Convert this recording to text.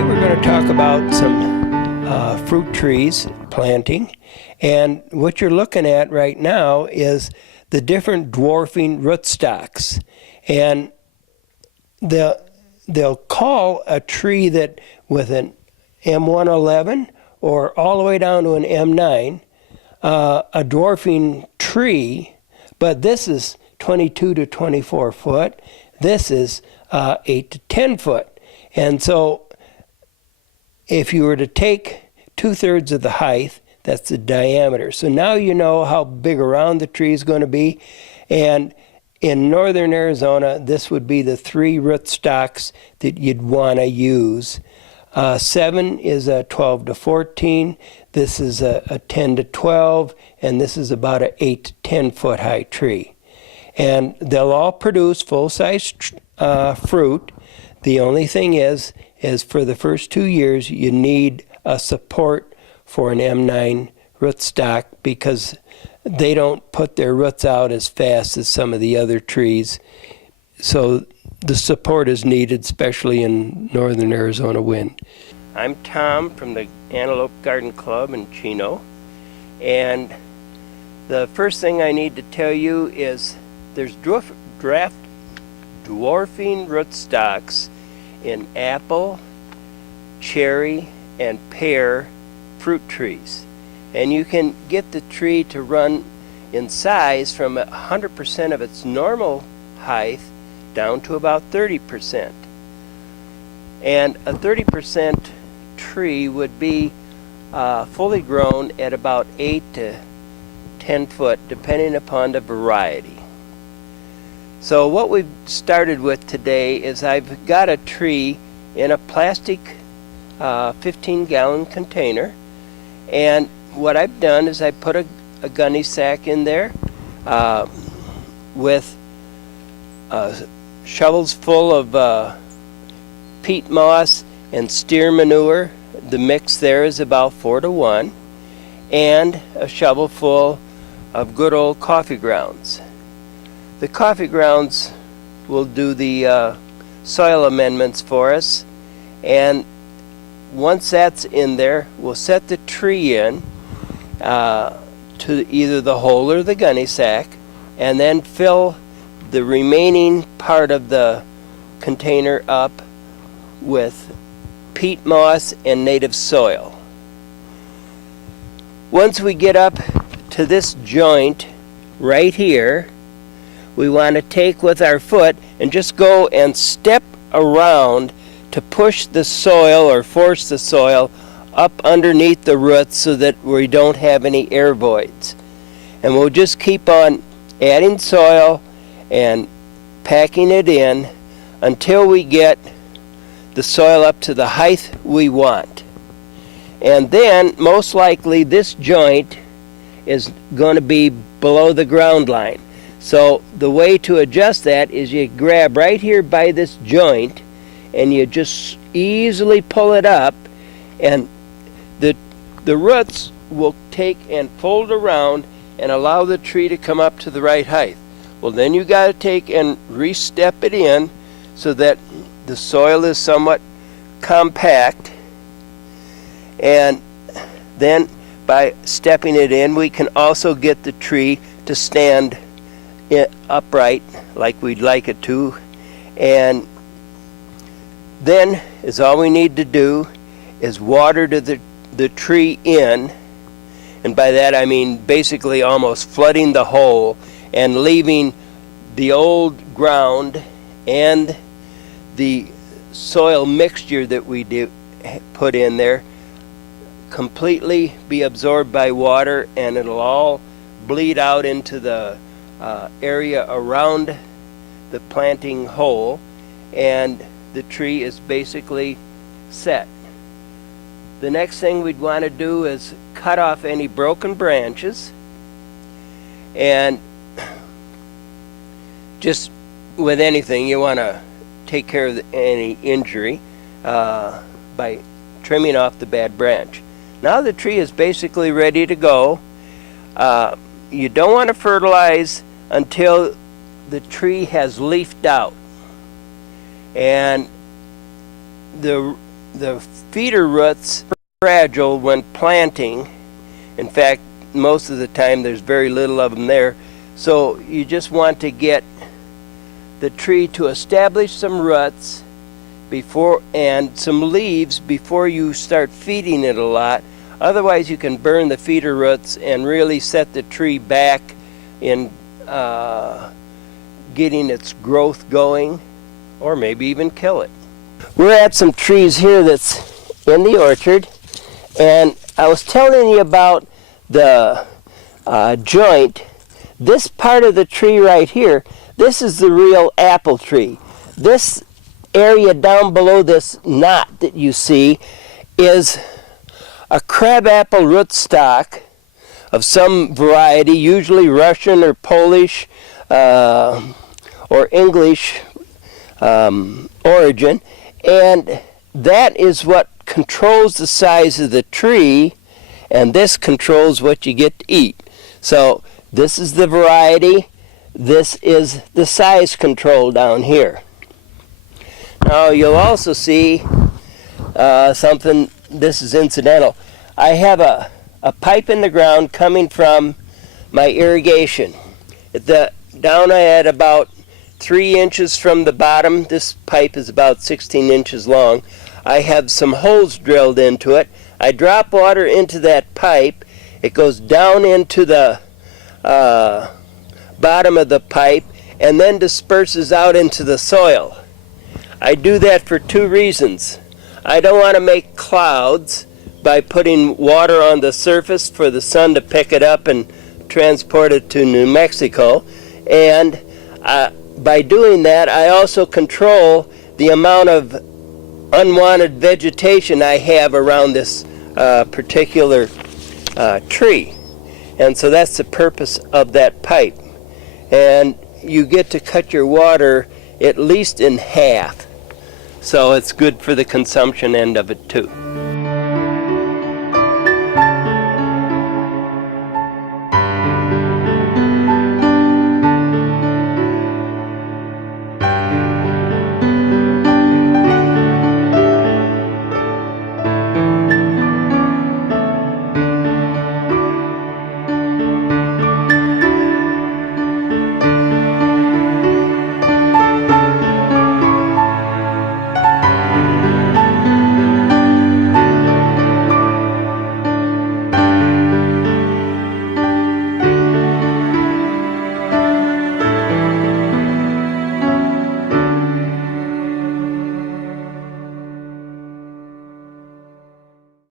Today we're going to talk about some fruit trees planting, and what you're looking at right now is the different dwarfing rootstocks. And they'll call a tree that with an M111 or all the way down to an M9 a dwarfing tree, but this is 22 to 24 foot. This is 8 to 10 foot. And so if you were to take 2/3 of the height, that's the diameter. So now you know how big around the tree is going to be. And in northern Arizona, this would be the 3 rootstocks that you'd want to use. 7 is a 12 to 14. This is a 10 to 12. And this is about an 8 to 10 foot high tree. And they'll all produce full-size fruit. The only thing is for the first 2 years, you need a support for an M9 rootstock because they don't put their roots out as fast as some of the other trees. So the support is needed, especially in northern Arizona wind. I'm Tom from the Antelope Garden Club in Chino. And the first thing I need to tell you is there's dwarfing rootstocks in apple, cherry, and pear fruit trees. And you can get the tree to run in size from 100% of its normal height down to about 30%. And a 30% tree would be fully grown at about 8 to 10 foot, depending upon the variety. So what we've started with today is I've got a tree in a plastic 15-gallon container, and what I've done is I put a gunny sack in there with shovels full of peat moss and steer manure. The mix there is about 4 to 1, and a shovel full of good old coffee grounds. The coffee grounds will do the soil amendments for us, and once that's in there, we'll set the tree in to either the hole or the gunny sack, and then fill the remaining part of the container up with peat moss and native soil. Once we get up to this joint right here, we want to take with our foot and just go and step around to push the soil or force the soil up underneath the roots so that we don't have any air voids. And we'll just keep on adding soil and packing it in until we get the soil up to the height we want. And then most likely this joint is going to be below the ground line. So the way to adjust that is you grab right here by this joint and you just easily pull it up, and the roots will take and fold around and allow the tree to come up to the right height. Well, then you got to take and re-step it in so that the soil is somewhat compact, and then by stepping it in we can also get the tree to stand upright like we'd like it to. And then is all we need to do is water to the tree in, and by that I mean basically almost flooding the hole and leaving the old ground and the soil mixture that we put in there completely be absorbed by water, and it'll all bleed out into the area around the planting hole, and the tree is basically set. The next thing we'd want to do is cut off any broken branches, and just with anything you want to take care of any injury by trimming off the bad branch. Now the tree is basically ready to go. You don't want to fertilize until the tree has leafed out. And the the feeder roots are fragile when planting. In fact, most of the time there's very little of them there. So you just want to get the tree to establish some roots before and some leaves before you start feeding it a lot. Otherwise you can burn the feeder roots and really set the tree back in getting its growth going, or maybe even kill it. We're at some trees here that's in the orchard, and I was telling you about the joint. This part of the tree right here, this is the real apple tree. This area down below this knot that you see is a crabapple rootstock of some variety, usually Russian or Polish or English origin, and that is what controls the size of the tree, and this controls what you get to eat. So this is the variety, this is the size control down here. Now you'll also see something, this is incidental. I have a pipe in the ground coming from my irrigation. Down at about 3 inches from the bottom, this pipe is about 16 inches long. I have some holes drilled into it. I drop water into that pipe. It goes down into the bottom of the pipe and then disperses out into the soil. I do that for two reasons. I don't want to make clouds by putting water on the surface for the sun to pick it up and transport it to New Mexico. And by doing that, I also control the amount of unwanted vegetation I have around this particular tree. And so that's the purpose of that pipe. And you get to cut your water at least in half. So it's good for the consumption end of it too.